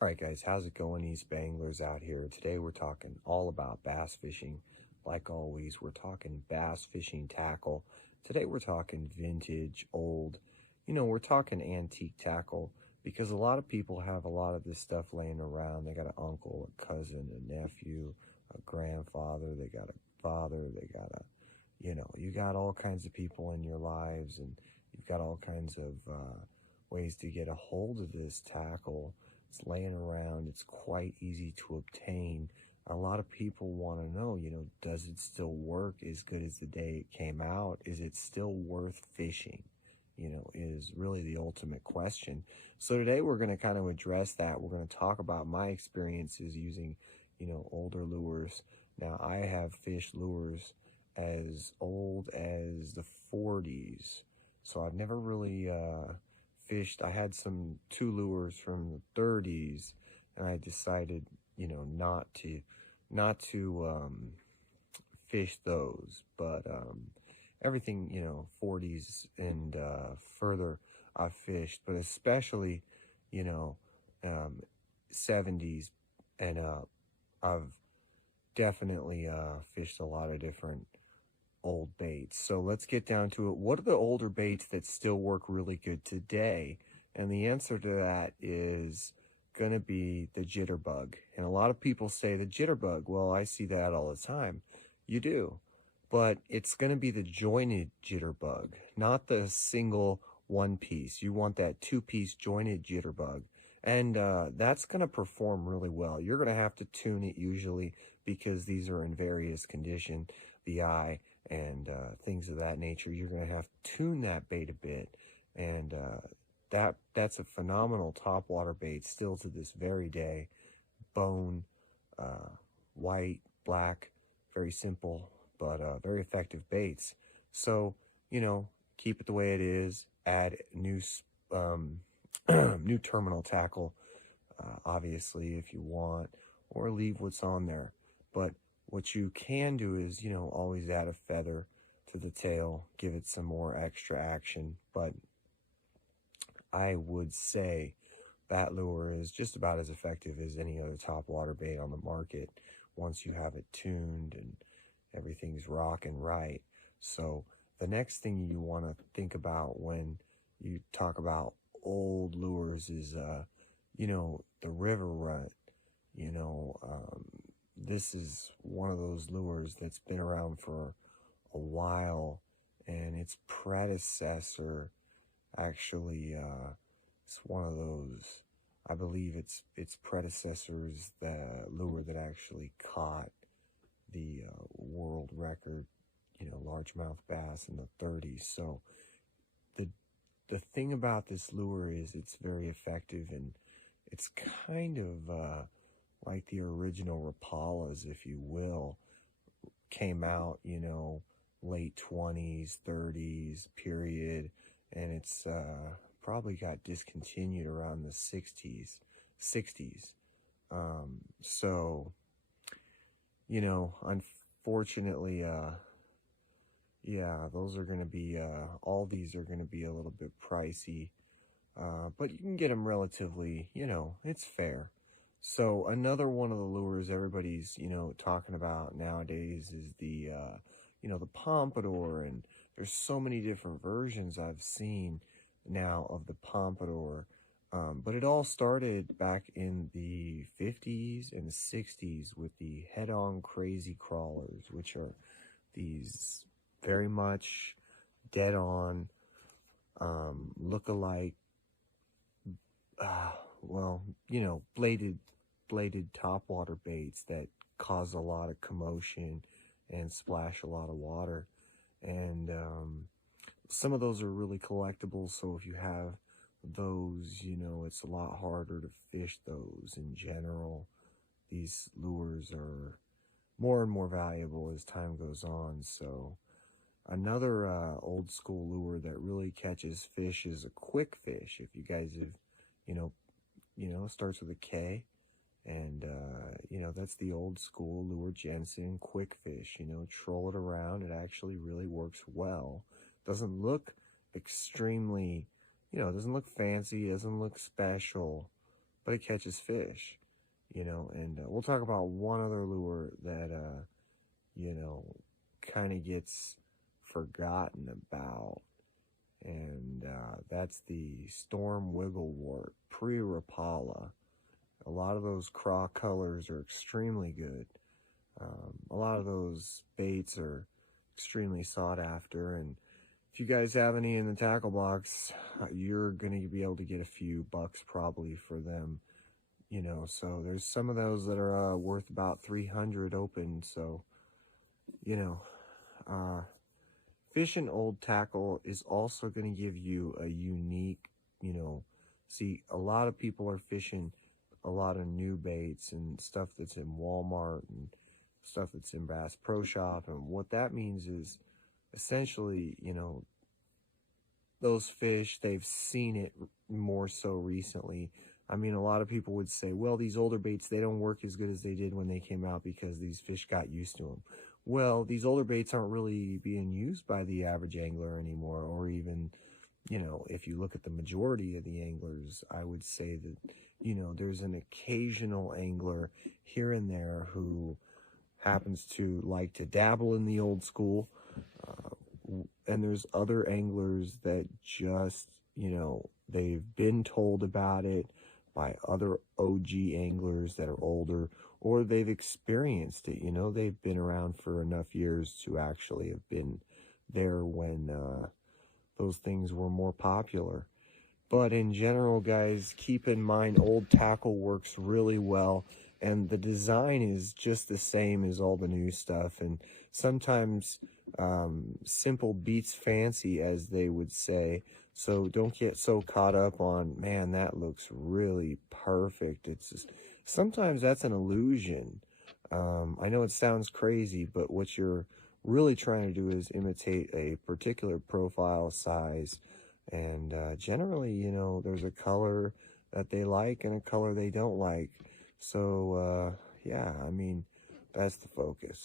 All right, guys, how's it going? Eastbayanglers out here. Today we're talking all about bass fishing. Like always, we're talking bass fishing tackle. Today we're talking vintage, old, we're talking antique tackle because a lot of people have a lot of this stuff laying around. They got an uncle, a cousin, a nephew, a grandfather, they got a father, they got a, you got all kinds of people in your lives, and you've got all kinds of ways to get a hold of this tackle. It's laying around. It's quite easy to obtain. A lot of people want to know, does it still work as good as the day it came out? Is it still worth fishing? Is really the ultimate question. So today we're going to kind of address that. We're going to talk about my experiences using, older lures. Now, I have fished lures as old as the 40s. So I've never really fished. I had two lures from the 30s, and I decided, not to fish those. But everything, 40s and further, I've fished, but especially, you know, 70s and up. I've definitely fished a lot of different old baits. So let's get down to it. What are the older baits that still work really good today? And the answer to that is going to be the jitterbug. And a lot of people say the jitterbug. Well, I see that all the time. You do. But it's going to be the jointed jitterbug, not the single one piece. You want that two-piece jointed jitterbug. And that's going to perform really well. You're going to have to tune it usually because these are in various condition, the eye, and things of that nature. You're going to have to tune that bait a bit, and that's a phenomenal topwater bait still to this very day. Bone, white, black, very simple, but very effective baits. So, keep it the way it is. Add new new terminal tackle, obviously, if you want, or leave what's on there. But what you can do is, always add a feather to the tail, give it some more extra action. But I would say that lure is just about as effective as any other topwater bait on the market once you have it tuned and everything's rocking right. So the next thing you want to think about when you talk about old lures is, the river rut. This is one of those lures that's been around for a while, and its predecessor actually, it's one of those, I believe its predecessor's the lure that actually caught the world record, largemouth bass in the 30s. So the thing about this lure is it's very effective, and it's kind of like the original Rapalas, if you will, came out, late 20s, 30s period, and it's probably got discontinued around the 60s. So, unfortunately, yeah, those are going to be, all these are going to be a little bit pricey, but you can get them relatively, it's fair. So another one of the lures everybody's, talking about nowadays is the, the pompadour, and there's so many different versions I've seen now of the pompadour. But it all started back in the 50s and 60s with the head-on crazy crawlers, which are these very much dead-on, look-alike, bladed topwater baits that cause a lot of commotion and splash a lot of water. And some of those are really collectible, so if you have those, it's a lot harder to fish those in general. These lures are more and more valuable as time goes on. So another old school lure that really catches fish is a quick fish. If you guys have, starts with a K, and that's the old school lure Jensen quick fish. Troll it around. It actually really works well. Doesn't look extremely, doesn't look fancy, doesn't look special, but it catches fish, you know. And we'll talk about one other lure that, you know, kind of gets forgotten about, and that's the storm wigglewort, pre-Rapala. A lot of those craw colors are extremely good. A lot of those baits are extremely sought after, and if you guys have any in the tackle box, you're going to be able to get a few bucks probably for them, you know. So there's some of those that are worth about 300 open. So, you know, fishing old tackle is also going to give you a unique, you know, see, a lot of people are fishing a lot of new baits and stuff that's in Walmart and stuff that's in Bass Pro Shop. And what that means is essentially, you know, those fish, they've seen it more so recently. I mean, a lot of people would say, well, these older baits, they don't work as good as they did when they came out because these fish got used to them. Well, these older baits aren't really being used by the average angler anymore, or even, you know, if you look at the majority of the anglers, I would say that, you know, there's an occasional angler here and there who happens to like to dabble in the old school. And there's other anglers that just, you know, they've been told about it by other OG anglers that are older, or they've experienced it, you know, they've been around for enough years to actually have been there when those things were more popular. But in general, guys, keep in mind old tackle works really well, and the design is just the same as all the new stuff. And sometimes simple beats fancy, as they would say. So don't get so caught up on, man, that looks really perfect. It's just, sometimes that's an illusion. I know it sounds crazy, but what you're really trying to do is imitate a particular profile size. And generally, you know, there's a color that they like and a color they don't like. So, yeah, I mean, that's the focus.